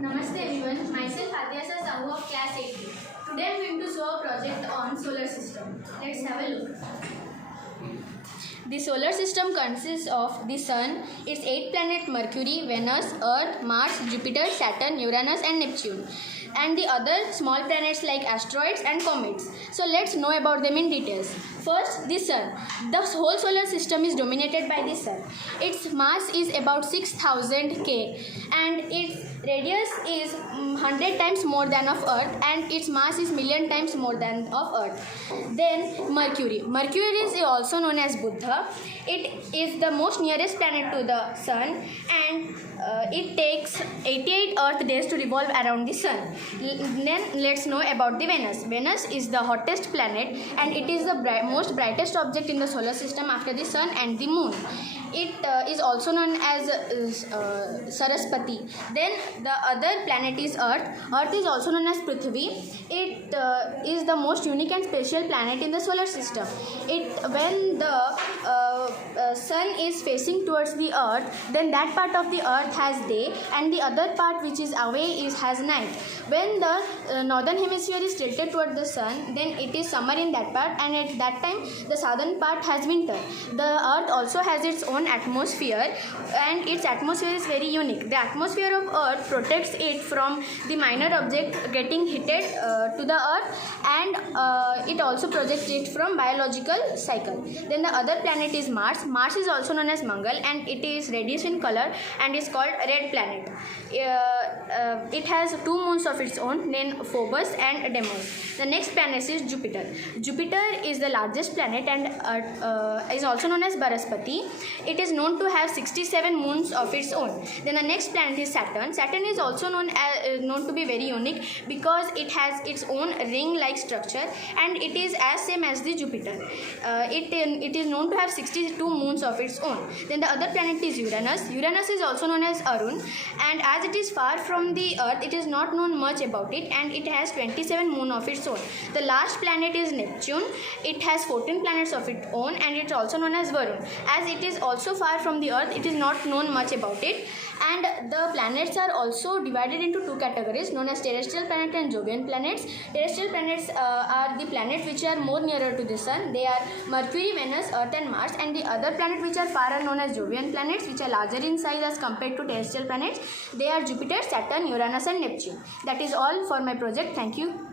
Namaste everyone, myself Adyasa Sahu of class 8B. Today I am going to show a project on solar system. Let's have a look. The solar system consists of the Sun, its 8 planets Mercury, Venus, Earth, Mars, Jupiter, Saturn, Uranus and Neptune, and the other small planets like asteroids and comets. So let's know about them in details. First, the Sun. The whole solar system is dominated by the Sun. Its mass is about 6000 K and its radius is 100 times more than of Earth, and its mass is million times more than of Earth. Then Mercury. Mercury is also known as Buddha. It is the most nearest planet to the Sun, and it takes 88 Earth days to revolve around the Sun. Then let's know about the Venus. Venus is the hottest planet and it is the most brightest object in the solar system after the Sun and the Moon. It is also known as Saraswati. Then the other planet is Earth. Earth is also known as Prithvi. It is the most unique and special planet in the solar system. When the Sun is facing towards the Earth, then that part of the Earth has day and the other part which is away has night. When the northern hemisphere is tilted toward the Sun, then it is summer in that part, and at that time the southern part has winter. The Earth also has its own atmosphere, and its atmosphere is very unique. The atmosphere of Earth protects it from the minor object getting hit to the Earth, and it also protects it from biological cycle. Then the other planet is Mars. Mars is also known as Mangal, and it is reddish in color and is called red planet. It has 2 moons of its own, named Phobos and Deimos. The next planet is Jupiter. Jupiter is the largest planet and is also known as Baraspati. It is known to have 67 moons of its own. Then the next planet is Saturn. Saturn is also known to be very unique because it has its own ring-like structure, and it is as same as the Jupiter. It is known to have 62 moons of its own. Then the other planet is Uranus. Uranus is also known as Arun, and as it is far from the Earth, it is not known much about it, and it has 27 moons of its own. The last planet is Neptune. It has 14 planets of its own, and it is also known as Varun. As it is also far from the Earth, it is not known much about it. And the planets are also divided into 2 categories known as terrestrial planets and Jovian planets. Terrestrial planets are the planets which are more nearer to the Sun. They are Mercury, Venus, Earth and Mars, and the other planets which are far are known as Jovian planets, which are larger in size as compared to terrestrial planets. They are Jupiter, Saturn, Uranus and Neptune. That is all for my project. Thank you.